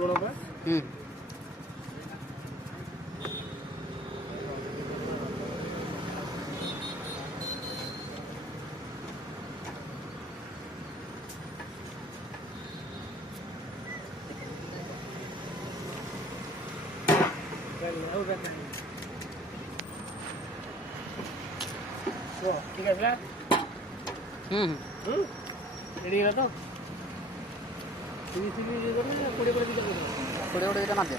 ଲୁଣ ପା ठीक है रेडी है तो 30 ये करना या 20 दिटा करना 20 दिटा मार दे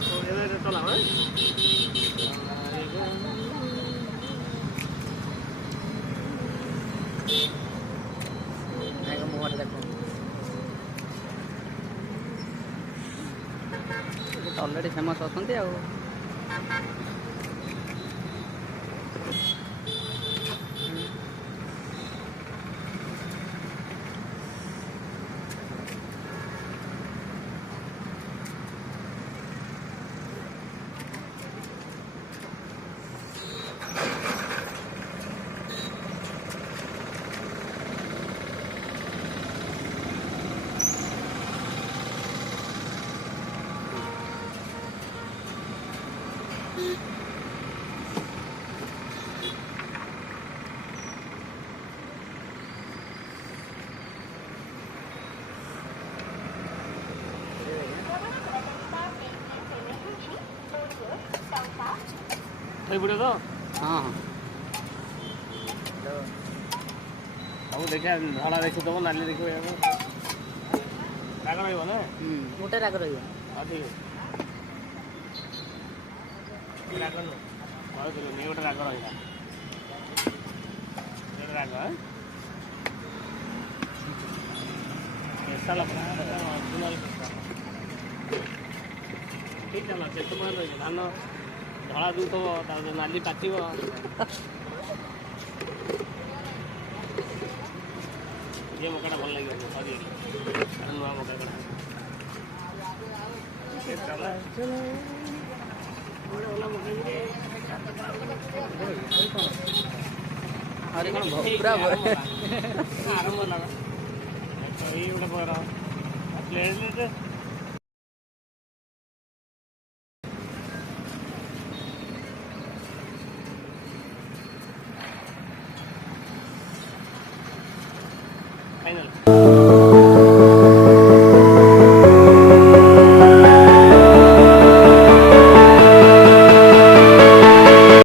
तो ये चला है ऑलरेडी फेमस होती है थई पड़े तो हाँ अब देखा धड़ा देखो तो नाली देखो राग रही ना गोटे राग रही हाँ ठीक है राग नहीं गोटे राग रहा राग स्पेशल ठीक है ना चेत धान धड़ा दूथब नाली पाचिब ये मकाटा भल लगे नुआ मका पूरा आरंभ लगा ये गोटे पर प्लेट फाइनल